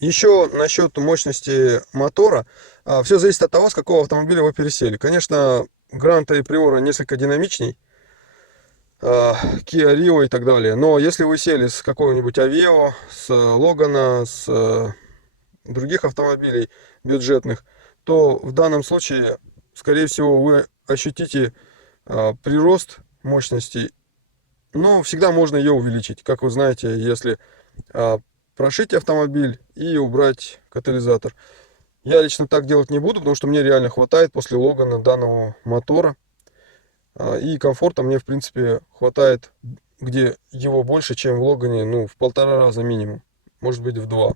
Еще насчет мощности мотора. Все зависит от того, с какого автомобиля вы пересели. Конечно, Гранта и Приора несколько динамичней, Kia Rio и так далее. Но если вы сели с какого-нибудь Aveo, с Логана, с других автомобилей бюджетных, то в данном случае, скорее всего, вы ощутите прирост мощности, но всегда можно ее увеличить. Как вы знаете, если а, прошить автомобиль и убрать катализатор. Я лично так делать не буду, потому что мне реально хватает после Логана данного мотора. И комфорта мне, в принципе, хватает, где его больше, чем в Логане, ну, в 1,5 раза минимум. Может быть, в 2.